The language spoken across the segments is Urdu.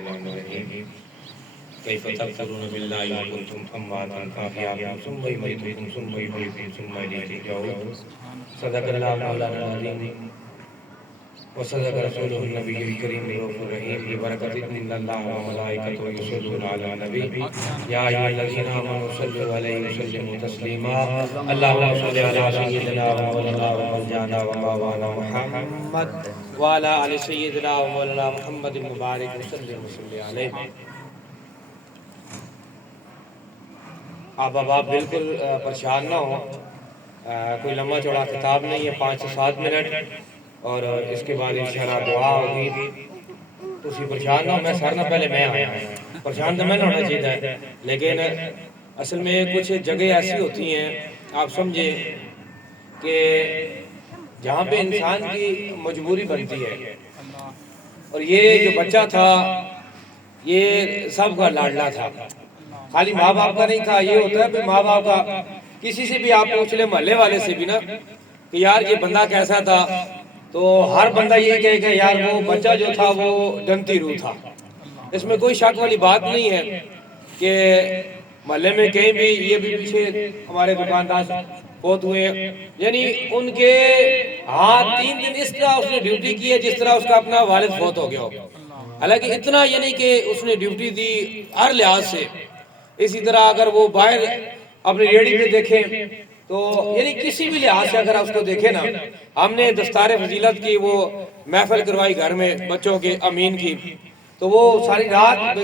الرحمن الرحیم کیف تکفرون باللہ وکنتم امواتا فاحیاکم ثم یمیتکم ثم یحییکم ثم الیہ ترجعون صدق اللہ مولانا العظیم وصدق رسولہ النبی الکریم الرؤوف الرحیم ببرکۃ ان اللہ وملائکتہ یصلون علی النبی یا ایھا الذین آمنوا صلوا علیہ وسلموا تسلیما اللہم صل علی سیدنا ومولانا ومرجعنا ومولانا محمد وعلی آل سیدنا ومولانا محمد مبارک وسلم وصلی علیہ۔ آپ بالکل پریشان نہ ہوں، کوئی لمبا چوڑا خطاب نہیں ہے، 5 سے 7 منٹ اور اس کے بعد انشاءاللہ دعا ہوگی۔ تو اسی پریشان نہ ہو، میں سر نہ پہلے میں آیا ہوں، پریشان تو میں نہ ہونا چاہیے، لیکن اصل میں کچھ جگہ ایسی ہوتی ہیں آپ سمجھیں کہ جہاں پہ انسان کی مجبوری بنتی ہے، اور یہ جو بچہ تھا یہ سب کا لاڈلا تھا، خالی ماں باپ کا نہیں تھا۔ یہ ہوتا ہے کہ ماں باپ کا کسی سے بھی آپ پوچھ لیں، محلے والے سے بھی نا کہ یار یہ بندہ کیسا تھا، تو ہر بندہ یہ کہے کہ یار وہ بچہ جو تھا وہ جنتی روح تھا۔ اس میں کوئی شک والی بات نہیں ہے کہ محلے میں کہیں بھی، یہ بھی پیچھے ہمارے دکاندار فوت ہوئے، یعنی ان کے ہاتھ 3 دن اس طرح اس نے ڈیوٹی کی ہے جس طرح اس کا اپنا والد فوت ہو گیا ہو، حالانکہ اتنا یعنی کہ اس نے ڈیوٹی دی ہر لحاظ سے۔ اسی طرح اگر وہ باہر اپنی ریڑھی پہ دیکھیں تو یعنی کسی بھی لحاظ سے اگر آپ اس کو دیکھیں نا، ہم نے دستار فضیلت کی وہ محفل کروائی گھر میں بچوں کے امین کی، تو وہ ساری رات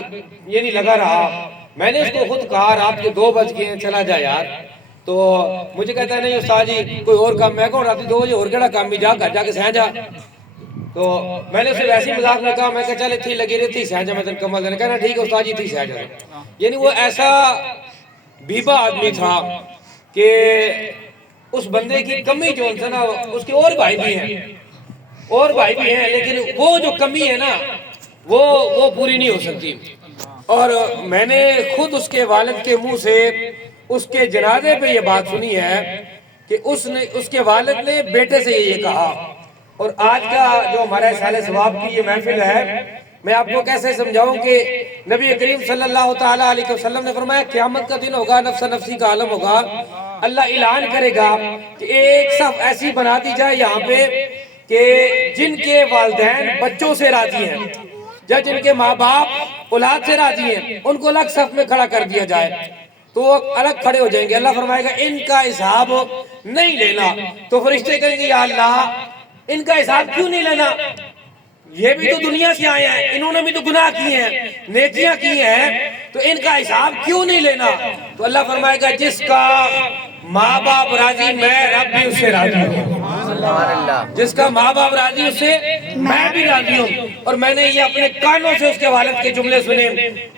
یعنی لگا رہا۔ میں نے اس کو خود کہا رات کے 2 بج گئے ہیں، چلا جا یار، تو مجھے کہتا ہے نہیں استاد جی کوئی اور کام، میں کہوں رات 2 بجے اور کیڑا کام بھی، جا گھر جا کے سہ جا۔ تو میں نے اسے ویسے مذاق میں کہا، میں کہا چل اتھی لگی رہتی سہ جا، میں تن کمل دینا، کہنا ٹھیک ہے استاد جی تھی سہ جا۔ یعنی وہ ایسا بیبا آدمی تھا کہ اس بندے کی کمی جو ہے نا، اس کے اور بھائی بھی ہیں، لیکن وہ جو کمی ہے نا وہ پوری نہیں ہو سکتی۔ اور میں نے خود اس کے والد کے منہ سے اس کے جنازے پہ یہ بات سنی ہے کہ اس کے والد نے بیٹے سے یہ کہا۔ اور آج کا جو ہمارا سال ثواب کی یہ محفل ہے، میں آپ کو کیسے سمجھاؤں کہ نبی کریم صلی اللہ تعالیٰ علیہ وسلم نے فرمایا قیامت کا دن ہوگا، نفس نفسی کا عالم ہوگا، اللہ اعلان کرے گا کہ ایک صف ایسی بنا دی جائے یہاں پہ کہ جن کے والدین بچوں سے راضی ہیں یا جن کے ماں باپ اولاد سے راضی ہیں، ان کو الگ صف میں کھڑا کر دیا جائے تو وہ الگ کھڑے ہو جائیں گے۔ اللہ فرمائے گا ان کا حساب نہیں لینا، تو فرشتے کہیں گے یا اللہ ان کا حساب کیوں نہیں لینا، یہ بھی تو دنیا سے آئے ہیں، انہوں نے بھی تو گناہ کیے ہیں، نیکیاں کی ہیں، تو ان کا حساب کیوں نہیں لینا؟ تو اللہ فرمائے گا جس کا ماں باپ راضی میں رب بھی اس سے راضی ہوں، جس کا ماں باپ راضی اس سے میں بھی راضی ہوں۔ اور میں نے یہ اپنے کانوں سے اس کے والد کے جملے سنے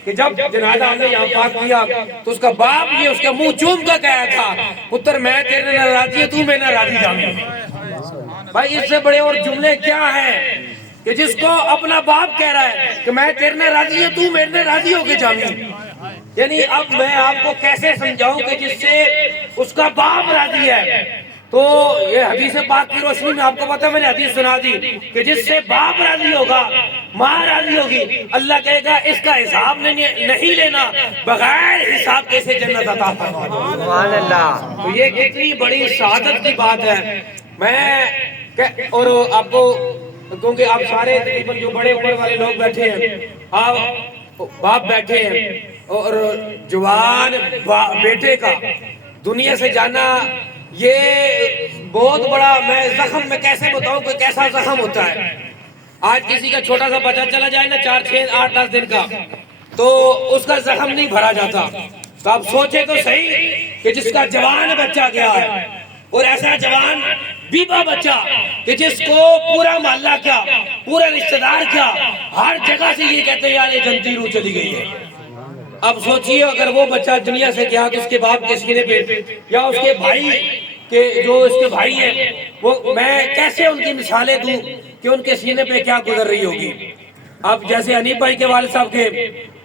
کہ جب جنازہ ہم نے یہاں پاس کیا تو اس کا باپ یہ اس کے منہ چوم کر کہا تھا پتر میں تیرے نہ راضی ہے، تو میں نہ راضی جاؤں۔ بھائی اس سے بڑے اور جملے کیا ہیں کہ جس کو اپنا باپ کہہ رہا ہے کہ میں تیرے نے راضی ہے، تو میرے نے راضی ہو کے جامی۔ یعنی اب میں آپ کو کیسے سمجھاؤں کہ جس سے اس کا باپ راضی ہے، تو یہ حدیث پاک کی روشنی میں آپ کو پتا ہے میں نے حدیث سنا دی کہ جس سے باپ راضی ہوگا، ماں راضی ہوگی، اللہ کہے گا اس کا حساب نہیں لینا، بغیر حساب کیسے جنت عطا فرما دو۔ سبحان اللہ۔ تو یہ کتنی بڑی سعادت کی بات ہے۔ میں اور آپ کو کیونکہ آپ سارے تقریباً جو بڑے عمر والے لوگ بیٹھے ہیں، آپ باپ بیٹھے ہیں، اور جوان بیٹے کا دنیا سے جانا یہ بہت بڑا، میں زخم میں کیسے بتاؤں کہ کیسا زخم ہوتا ہے۔ آج کسی کا چھوٹا سا بچہ چلا جائے نا 4 6 8 10 دن کا، تو اس کا زخم نہیں بھرا جاتا۔ تو آپ سوچے تو صحیح کہ جس کا جوان بچہ گیا ہے، اور ایسا جوان بیبا بچہ کہ جس کو پورا محلہ کیا، پورا رشتہ دار کیا، ہر جگہ سے یہ کہتے ہیں یار یہ جنتی روح چلی گئی ہے۔ اب سوچئے اگر وہ بچہ دنیا سے گیا تو اس کے باپ کے سینے پہ یا اس کے بھائی کے جو اس کے بھائی ہیں، وہ میں کیسے ان کی مثالیں دوں کہ ان کے سینے پہ کیا گزر رہی ہوگی۔ اب جیسے حنیف بھائی کے والد صاحب کے،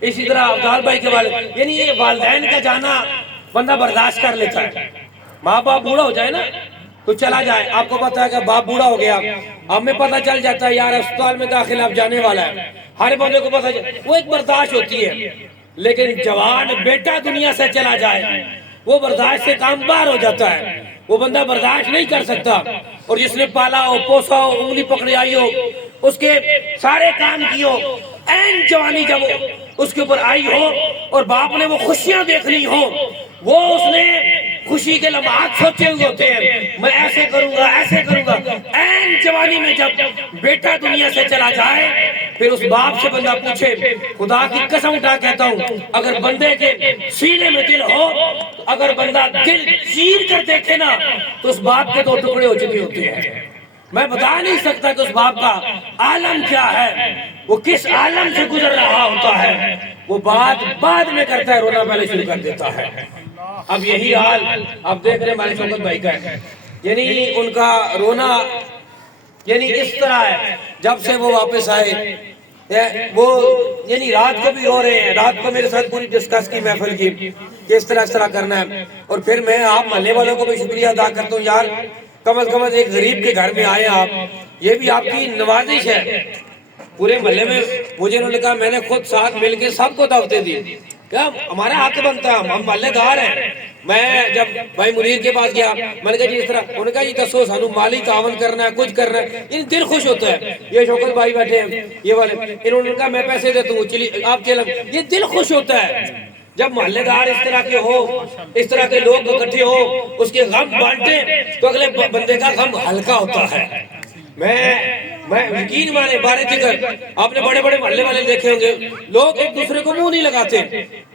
اسی طرح افضال بھائی کے والد، یعنی یہ والدین کا جانا بندہ برداشت کر لیتا ہے۔ ماں باپ بوڑھا ہو جائے نا تو چلا جائے، آپ کو پتا ہے کہ باپ بوڑھا ہو گیا، ہمیں پتہ چل جاتا ہے یار اسپتال میں داخل اب جانے والا ہے، ہر بندے کو پتہ وہ ایک برداشت ہوتی ہے، لیکن جوان بیٹا دنیا سے چلا جائے وہ برداشت سے کام باہر ہو جاتا ہے، وہ بندہ برداشت نہیں کر سکتا۔ اور جس نے پالا ہو، پوسا ہو، انگلی پکڑی آئی ہو، اس کے سارے کام کی ہو، این جوانی جب اس کے اوپر آئی ہو اور باپ نے وہ خوشیاں دیکھنی ہو، وہ اس نے خوشی کے لمحات سوچے ہوئے ہوتے ہیں، میں ایسے کروں گا ایسے کروں گا۔ این جوانی میں جب بیٹا دنیا سے چلا جائے پھر اس باپ سے بندہ پوچھے، خدا کی قسم اٹھا کہتا ہوں اگر بندے کے سینے میں دل ہو، اگر بندہ دل چیر کر دیکھے نا تو اس باپ کے 2 ٹکڑے ہو چکے ہوتے ہیں۔ میں بتا نہیں سکتا کہ اس باپ کا عالم کیا ہے، وہ کس عالم سے گزر رہا ہوتا ہے، وہ بات بعد میں کرتا ہے، رونا پہلے شروع کر دیتا ہے۔ اب یہی حال اب دیکھ رہے ہمارے شوکت بھائی کا ہے، یعنی ان کا رونا یعنی اس طرح ہے جب سے وہ واپس آئے، وہ یعنی رات کو بھی رو رہے ہیں، رات کو میرے ساتھ پوری ڈسکس کی محفل کی کہ اس طرح کرنا ہے۔ اور پھر میں آپ محلے والوں کو بھی شکریہ ادا کرتا ہوں، یار کم از کم ایک غریب کے گھر میں آئے آپ، یہ بھی آپ کی نوازش ہے۔ پورے محلے میں مجھے انہوں نے کہا میں نے خود ساتھ مل کے سب کو دعوتیں دی، کیا ہمارا حق بنتا ہے، ہم محلے دار ہیں۔ میں جب بھائی منیر کے پاس گیا میں نے کہا جی اس طرح، انہوں نے کہا جی دسو سانو مالی تعاون کرنا ہے، کچھ کرنا ہے، یہ دل خوش ہوتا ہے۔ یہ شوکت بھائی بیٹھے ہیں یہ والے، انہوں نے کہا میں پیسے دیتا ہوں چلیے آپ چلیں، یہ دل خوش ہوتا ہے جب محلے دار اس طرح کے ہو، اس طرح کے لوگ اکٹھے ہو، اس کے غم بانٹے تو اگلے بندے کا غم ہلکا ہوتا ہے۔ میں یقین مانے بارے ذکر آپ نے بڑے بڑے محلے والے دیکھے ہوں گے، لوگ ایک دوسرے کو منہ نہیں لگاتے،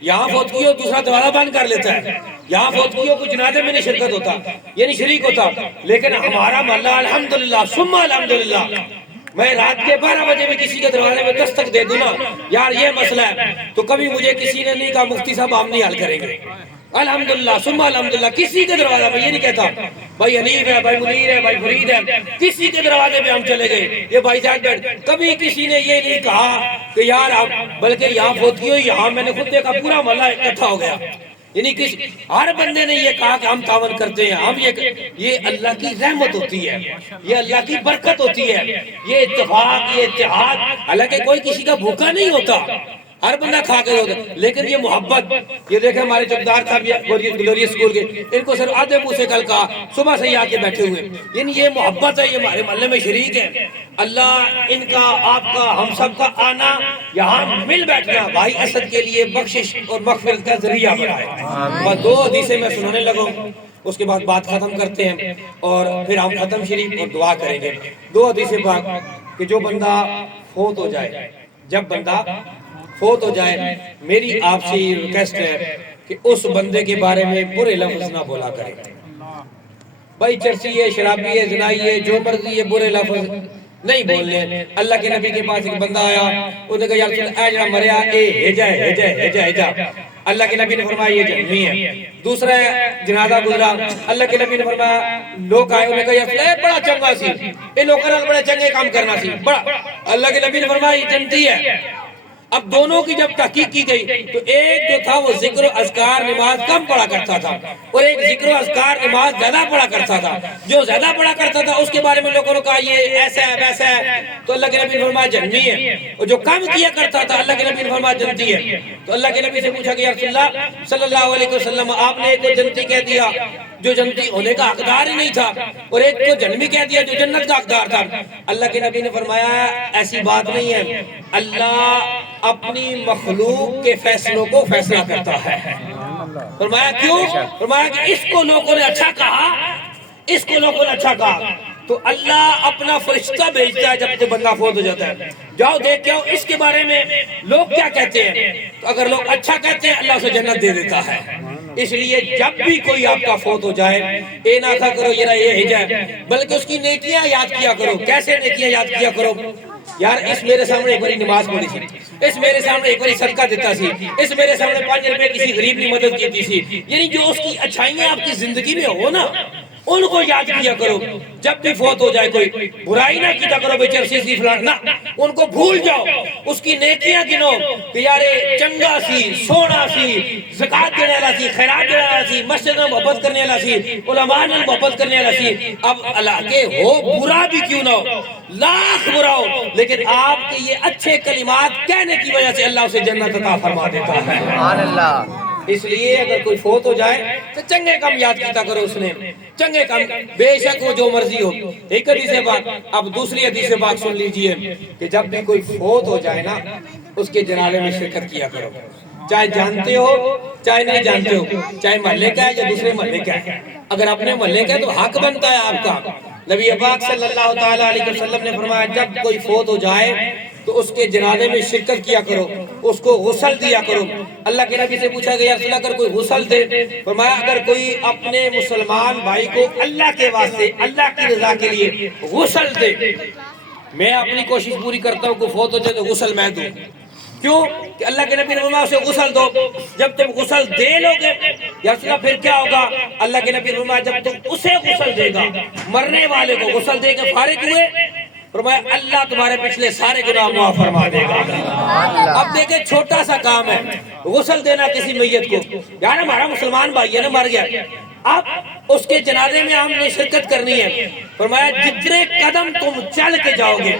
یہاں فوت کی ہو دوسرا دروازہ بند کر لیتا ہے، یہاں فوت کی ہو کوئی جنازے میں نہیں شرکت ہوتا یعنی شریک ہوتا، لیکن ہمارا محلہ الحمدللہ ثم الحمدللہ، میں رات کے 12 بجے بھی کسی کے دروازے میں دستک دے دوں نا یار یہ مسئلہ ہے تو کبھی مجھے کسی نے نہیں کہا مفتی صاحب ہم نہیں حل کریں گے، الحمدللہ ثم الحمدللہ، کسی کے دروازے میں یہ نہیں کہتا بھائی حنیف ہے، بھائی منیر ہے، بھائی فرید ہے، کسی کے دروازے پہ ہم چلے گئے یہ بھائی جان بیٹھ، کبھی کسی نے یہ نہیں کہا کہ یار آپ، بلکہ یہاں فوت کی ہوئی، یہاں میں نے خود دیکھا پورا محلہ اکٹھا ہو گیا، یعنی ہر بندے نے یہ کہا کہ ہم تعاون کرتے ہیں، ہم یہ اللہ کی رحمت ہوتی ہے، یہ اللہ کی برکت ہوتی ہے، یہ اتفاق، یہ اتحاد، حالانکہ کوئی کسی کا بھوکا نہیں ہوتا، ہر بندہ کھا کے ہوتا، لیکن یہ محبت، یہ دیکھیں ہمارے چوکیدار صاحب گلوری اسکول کے، ان کو صرف آدھے منہ سے کل کہا، صبح سے ہی آ کے بیٹھے ہوئے، یعنی یہ محبت ہے، یہ ہمارے محلے میں شریک ہے۔ اللہ ان کا، آپ کا، ہم سب کا آنا، یہاں مل بیٹھنا بھائی اسد کے لیے بخشش اور مغفرت کا ذریعہ بنائے۔ بس 2 حدیثیں میں سنانے لگا ہوں، اس کے بعد بات ختم کرتے ہیں اور پھر ہم ختم شریف اور دعا کریں گے۔ 2 حدیثیں پاک کہ جو بندہ فوت ہو جائے، جب بندہ فوت ہو جائے، میری آپ سے یہ ریکویسٹ ہے کہ اس بندے کے بارے میں برے لفظ نہ بولا کرے، بھائی چرسی ہے، شرابی ہے، زنائی ہے، جو مرضی ہے، برے لفظ نہیں بولنے۔ اللہ کے نبی کے پاس ایک بندہ آیا، انہوں نے کہا یا رسول اللہ اے جڑا مریا اے ہجا، اللہ کے نبی نے فرمایا یہ جہنمی ہے۔ دوسرا جنازہ گزرا، اللہ کے نبی نے فرمایا، لوگ آئے، انہوں نے کہا یا رسول اللہ بڑا چنگا سی، یہ لوگوں نے بڑے چنگے کام کرنا سی بڑا، اللہ کے نبی نے فرمایا یہ جنتی ہے۔ اب دونوں کی جب تحقیق کی گئی تو ایک جو تھا وہ ذکر و اذکار نماز کم پڑھا کرتا تھا اور ایک ذکر و اذکار نماز زیادہ پڑھا کرتا تھا، جو زیادہ پڑھا کرتا تھا اس کے بارے میں لوگوں نے کہا یہ ایسا ہے ویسا ہے، تو اللہ کے نبی نے فرمایا جنتی ہے، اور جو کم کیا کرتا تھا اللہ کے نبی نے فرمایا جنتی ہے۔ تو اللہ کے نبی سے پوچھا کہ یا رسول اللہ صلی اللہ علیہ وسلم آپ نے ایک کو جنتی کہہ دیا جو جنتی ہونے کا حقدار ہی نہیں تھا اور ایک کو جنمی کہہ دیا جو جنت کا حقدار تھا۔ اللہ کے نبی نے فرمایا ایسی بات نہیں ہے، اللہ اپنی مخلوق کے فیصلوں کو فیصلہ کرتا ہے۔ فرمایا کیوں؟ فرمایا کہ اس کو لوگوں نے اچھا کہا، اس کو لوگوں نے اچھا کہا تو اللہ اپنا فرشتہ بھیجتا ہے جب کہ بندہ فوت ہو جاتا ہے، جاؤ دیکھ کے آؤ اس کے بارے میں لوگ کیا کہتے ہیں، تو اگر لوگ اچھا کہتے ہیں اللہ اسے جنت دے دیتا ہے۔ اس لیے جب بھی کوئی آپ کا فوت ہو جائے اے نہ کہا کرو یہ ہجا ہے، بلکہ اس کی نیکیاں یاد کیا کرو۔ کیسے نیکیاں یاد کیا کرو؟ یار اس میرے سامنے ایک باری نماز پڑھی تھی، اس میرے سامنے ایک باری صدقہ دیتا سی، اس میرے سامنے 5 روپے کسی غریب کی مدد کی تھی، یعنی جو اس کی اچھائیاں آپ کی زندگی میں ہو نا ان کو یاد کیا کرو۔ جب بھی فوت ہو جائے کوئی برائی نہ کیا کرو بھئی چرسی سی فلان، نہ ان کو بھول جاؤ، اس کی نیکیاں گنو کہ یار چنگا سی، سونا سی، زکات دینے والا سی، خیرات دینے والا سی، مسجد میں محبت کرنے والا سی، علماء میں محبت کرنے والا سی. اب اللہ کے ہو برا بھی کیوں نہ ہو، لاکھ برا ہو، لیکن آپ کے یہ اچھے کلمات کہنے کی وجہ سے اللہ اسے جنت عطا فرما دیتا ہے. سبحان اللہ. اس لیے اگر کوئی فوت ہو جائے تو چنگے کام یاد کیتا کرو اس نے، چنگے کام، بے شک وہ جو مرضی ہو. ایک حدیث پاک. اب دوسری حدیث پاک سن لیجئے کہ جب بھی کوئی فوت ہو جائے نا اس کے جنازے میں شرکت کیا کرو، چاہے جانتے ہو چاہے نہیں جانتے ہو، چاہے محلے کا ہے یا دوسرے محلے کا ہے. اگر اپنے محلے کا ہے تو حق بنتا ہے آپ کا. نبی پاک صلی اللہ تعالیٰ علیہ وسلم نے فرمایا جب کوئی فوت ہو جائے تو اس کے جنازے میں شرکت کیا کرو، اس کو غسل دیا کرو. اللہ کے نبی سے پوچھا گیا رسول اللہ اگر کوئی غسل دے، فرمایا اگر کوئی اپنے مسلمان بھائی کو اللہ کے واسطے، اللہ کی رضا کے لیے غسل دے. میں اپنی کوشش پوری کرتا ہوں کہ فوت ہو جائے تو غسل میں دوں. کیوں کہ اللہ کے نبی نے فرمایا اسے غسل دو. جب تم غسل دے لو گے یا رسول اللہ پھر کیا ہوگا؟ اللہ کے نبی نے فرمایا جب تم اسے غسل دے گا، مرنے والے کو غسل دے کے فارغ ہوئے، فرمایا اللہ تمہارے پچھلے سارے گناہ معاف فرما دے گا. اب دیکھیں چھوٹا سا کام ہے غسل دینا کسی میت کو. یار ہمارا مسلمان بھائی ہے نا مر گیا، اب اس کے جنازے میں ہم نے شرکت کرنی ہے. فرمایا جتنے قدم تم چل کے جاؤ گے،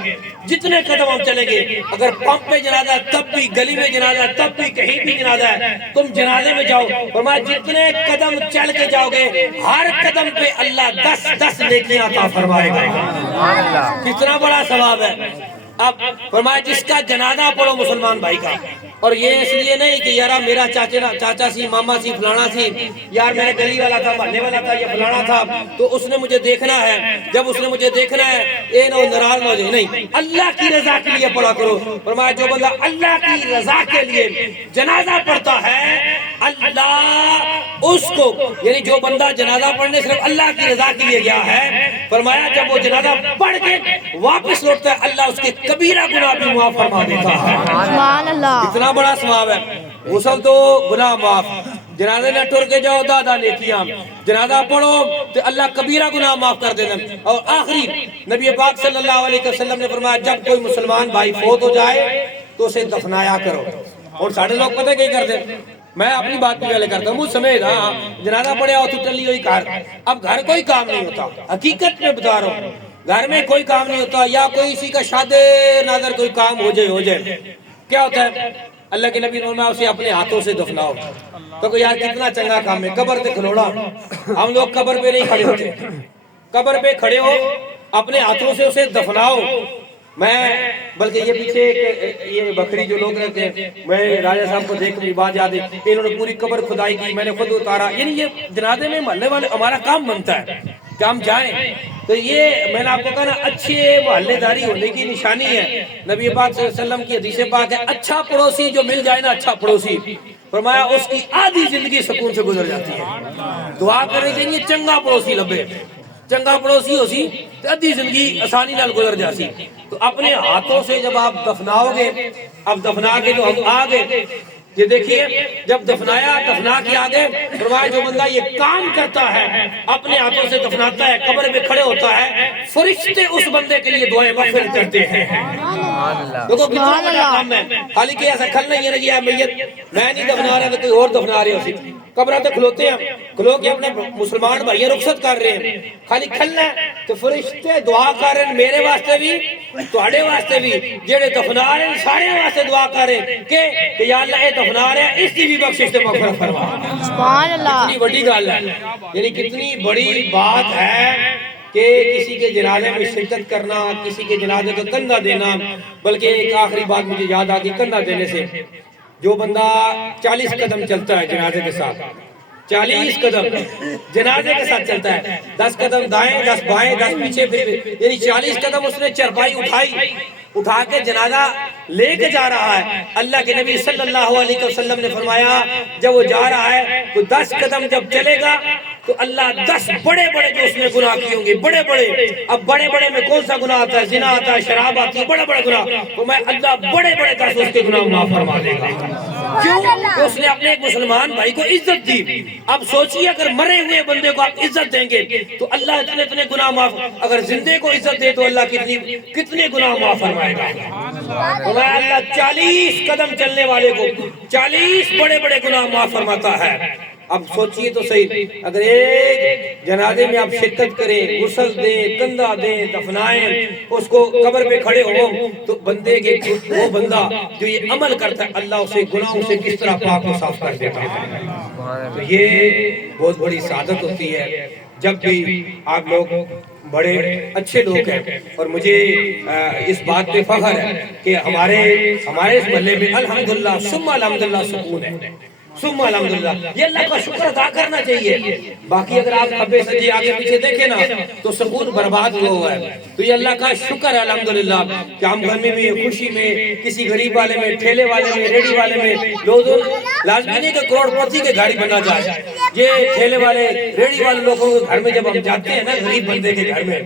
جتنے قدم ہم چلیں گے، اگر پمپ پہ جنازہ ہے تب بھی، گلی میں جنازہ ہے تب بھی، کہیں بھی جنازہ ہے تم جنازے میں جاؤ. فرمایا جتنے قدم چل کے جاؤ گے ہر قدم پہ اللہ 10 نیکیاں عطا فرمائے گا. کتنا بڑا ثواب ہے. اب فرمایا جس کا جنازہ پڑھو مسلمان بھائی کا، اور یہ اس لیے نہیں کہ یار میرا چاچا سی، ماما سی، فلانا سی، یار میرے گلی والا تھا، محلے والا تھا، یا فلانا تھا تو اس نے مجھے دیکھنا ہے، جب اس نے مجھے دیکھنا ہے اے نہ ناراض نہ ہو جائے. نہیں، اللہ کی رضا کے لیے پڑھا کرو. فرمایا جو بندہ اللہ کی رضا کے لیے جنازہ پڑھتا ہے اللہ اس کو، یعنی جو بندہ جنازہ پڑھنے صرف اللہ کی رضا کے لیے گیا ہے، فرمایا جب وہ جنازہ پڑھ کے واپس لوٹتا ہے اللہ اس کے کبیرہ گناہ بھی معاف فرما دیتا ہے. سبحان اللہ. اتنا بڑا ثواب ہے. غسل تو گناہ معاف، جنازے میں ٹر کے جاؤ دادا نیکیاں، جنازہ پڑھو تو اللہ کبیرہ گناہ معاف کر دینا. اور آخری نبی پاک صلی اللہ علیہ وسلم نے فرمایا جب کوئی مسلمان بھائی فوت ہو جائے تو اسے دفنایا کرو. اور ساڑھے لوگ پتہ کیا کرتے ہیں، میں اپنی بات بھی پہلے کرتا ہوں، مجھ سمیت ہاں جنازہ پڑھے اور تو چلی ہوئی کار. اب گھر کوئی کام نہیں ہوتا، حقیقت میں بتا رہا ہوں، گھر میں کوئی کام نہیں ہوتا، یا کوئی اسی کا شادی نادر کوئی کام ہو جائے کیا ہوتا ہے؟ اللہ کے نبی نے فرمایا اسے اپنے ہاتھوں سے دفناؤ. تو یار کتنا چنگا کام ہے. قبر پہ کھلونا، ہم لوگ قبر پہ نہیں کھڑے ہوتے، قبر پہ کھڑے ہو اپنے ہاتھوں سے اسے دفناؤ. میں بلکہ یہ پیچھے یہ بکری جو لوگ رہتے ہیں، میں راجہ صاحب کو دیکھ میری بات یاد ہے، انہوں نے پوری قبر کھدائی کی، میں نے خود اتارا. یعنی یہ جنازے میں محلے والے ہمارا کام بنتا ہے کہ ہم جائیں. تو یہ میں نے آپ کو کہا نا اچھے محلے داری ہونے کی نشانی ہے. نبی پاک صلی اللہ علیہ وسلم کی حدیث پاک ہے اچھا پڑوسی جو مل جائے نا، اچھا پڑوسی، فرمایا اس کی آدھی زندگی سکون سے گزر جاتی ہے. دعا کرنی چاہیے چنگا پڑوسی لبے، چنگا پڑوسی ہو سی تو آدھی زندگی آسانی نال گزر جاسی. تو اپنے ہاتھوں سے جب آپ دفناؤ گے، اب دفنا کے جو ہم آگے یہ دیکھیے جب دفنا کے آگے فرمایا جو بندہ یہ کام کرتا ہے اپنے ہاتھوں سے دفناتا ہے، قبر میں کھڑے ہوتا ہے، فرشتے اس بندے کے لیے دعائیں مغفرت کرتے ہیں. دیکھو کتنا بڑا کام ہے. خالی کہ ایسا کھلنا ہی نہیں ہے میت میں نہیں دفنا رہا تو کوئی اور دفنا رہے ہو. قبریں تو کھلوتے ہیں، کھلو کے اپنے مسلمان بھائی رخصت کر رہے ہیں، خالی کھلنا ہے تو فرشتے دعا کر رہے ہیں میرے واسطے بھی تواڈے واسطے بھی، جڑے دفنا رہے ہیں سارے واسطے دعا کر رہے ہیں کہ یا اللہ اے دفنا رہے ہیں اس کی بھی بخشش تے مغفرت فرما. سبحان اللہ. کتنی بڑی گل ہے، یعنی کتنی بڑی بات ہے کہ کسی کے جنازے میں شرکت کرنا، کسی کے جنازے کو کندھا دینا. بلکہ ایک آخری بات مجھے یاد آ گئی کندھا دینے سے. جو بندہ 40 قدم چلتا ہے جنازے کے ساتھ، 40 قدم جنازے کے ساتھ چلتا ہے، 10 قدم دائیں 10 بائیں 10 پیچھے، پھر یعنی 40 قدم اس نے چرپائی اٹھا کے جنازہ لے کے جا رہا ہے. اللہ کے نبی صلی اللہ علیہ وسلم نے فرمایا جب وہ جا رہا ہے تو 10 قدم جب چلے گا تو اللہ 10 بڑے بڑے جو اس نے گناہ کیے ہوں گے، بڑے بڑے، اب بڑے بڑے میں کون سا گناہ آتا ہے؟ زنا آتا ہے، شراب آتی ہے، بڑے بڑے گناہ، تو میں اللہ بڑے بڑے 10 اس کے گناہ معاف فرما دے گا۔ کیوں کہ اس نے اپنے ایک مسلمان بھائی کو عزت دی۔ اب سوچئے اگر مرے ہوئے بندے کو آپ عزت دیں گے تو اللہ اتنے گناہ معاف، اگر زندے کو عزت دے تو اللہ کتنے گناہ معاف فرمائے گا۔ فرمایا اللہ 40 قدم چلنے والے کو 40 بڑے بڑے گناہ معاف فرماتا ہے۔ اب سوچئے تو صحیح، اگر ایک جنازے میں آپ شرکت کریں، غسل دیں، کندھا دیں، دفنائیں، اس کو قبر پہ کھڑے ہوں، تو بندے کے وہ بندہ جو یہ عمل کرتا ہے اللہ اسے گناہوں سے کس طرح پاک و صاف کر دیتا ہے۔ تو یہ بہت بڑی سعادت ہوتی ہے جب بھی آپ لوگ بڑے اچھے لوگ ہیں، اور مجھے اس بات پہ فخر ہے کہ ہمارے اس محلے میں الحمدللہ ثم الحمدللہ سکون ہے، ثم الحمدللہ۔ یہ اللہ کا شکر ادا کرنا چاہیے۔ باقی اگر آپ کھبے سجے آگے پیچھے دیکھیں نا تو سکون برباد ہوا ہے، تو یہ اللہ کا شکر ہے الحمدللہ کہ ہم گھر میں خوشی میں، کسی غریب والے میں، ٹھیلے والے میں، ریڑی والے میں، لوگ لازمی نہیں کہ کروڑ پتی کے گاڑی بنا جائے، یہ ٹھیلے والے ریڑی والے لوگوں کے گھر میں جب ہم جاتے ہیں نا غریب بندے کے گھر میں،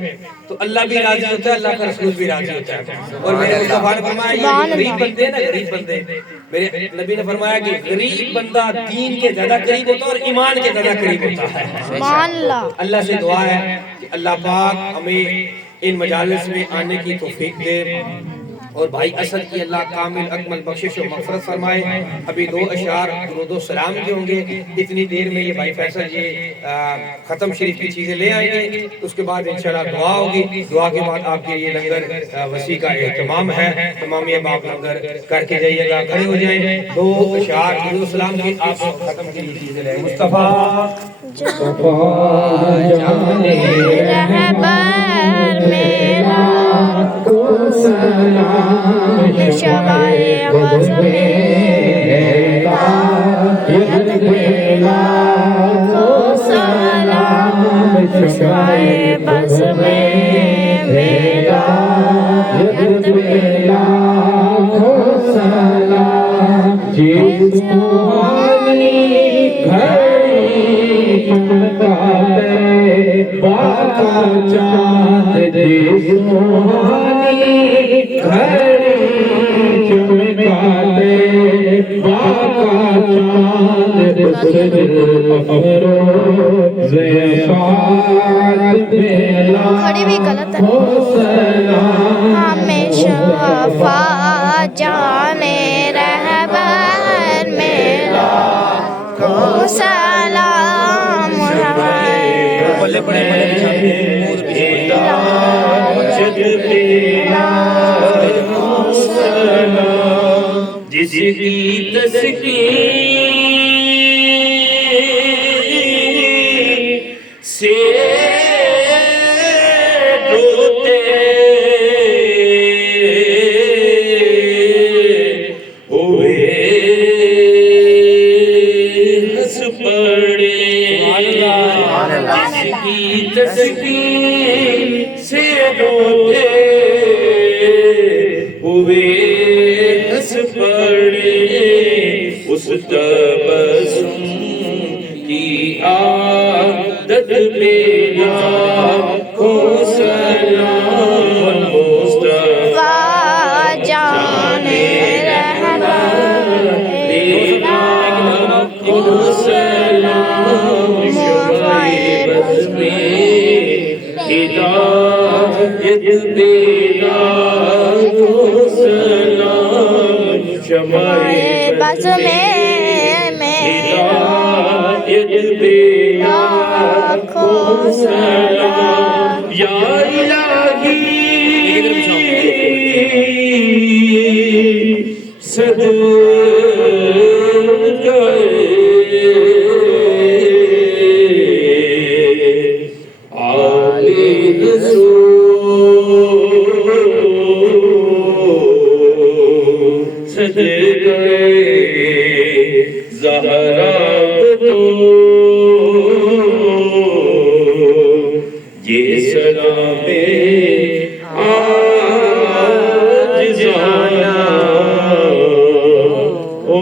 تو اللہ بھی راضی ہوتا ہے، اللہ کا رسول بھی راضی ہوتا ہے۔ اور میرے مصطفیٰ نے فرمایا یہ غریب بندے نا، غریب بندے، میرے نبی نے فرمایا کہ غریب بندہ دین کے زیادہ قریب ہوتا ہے اور ایمان کے زیادہ قریب ہوتا ہے۔ سبحان اللہ۔ اللہ سے دعا ہے کہ اللہ پاک ہمیں ان مجالس میں آنے کی توفیق دے، اور بھائی اسد کی اللہ کامل اکمل بخشش و مغفرت فرمائے۔ ابھی 2 اشعار درود و سلام کے ہوں گے، اتنی دیر میں یہ بھائی فیصل یہ ختم شریف کی چیزیں لے آئیں گے، اس کے بعد انشاءاللہ دعا ہوگی، دعا کے بعد آپ کے یہ لنگر وسیع کا اہتمام ہے، تمام یہ باپ لنگر کر کے جائیے گا، کھڑے ہو جائیں۔ 2 اشعار درود و سلام کی آپ ختم کی چیزیں لے آئیں۔ مصطفیٰ جانے رہبر میرا کو سلام، شوائے بز میرا یت میرا کو سلام، شوائے بز میرا یت میرا کو سلام، جس سوانی باقا چاند جس موہانی گھڑی چمکاتے، باقا چاند سجد افروز افات میلا ہو سلام، ہمیشہ وفا جانے رہبر میرا کو سلام، بلے بڑے جس کی تسکین سے روتے ہوئے ہنس پڑے، جس کی تسکین سے روتے ہوئے ہنس پڑے، اس تبسم کی عادت پہ لاکھوں سلام، مصطفیٰ جانے رہبر میرا لاکھوں سلام، شوائے بز میں ہدایت پہ لاکھوں سلام، شوائے بز میں ہدایت پہ لاکھوں سلام، یا الہی صدقے زہرا تو یہ سلام آج جانا او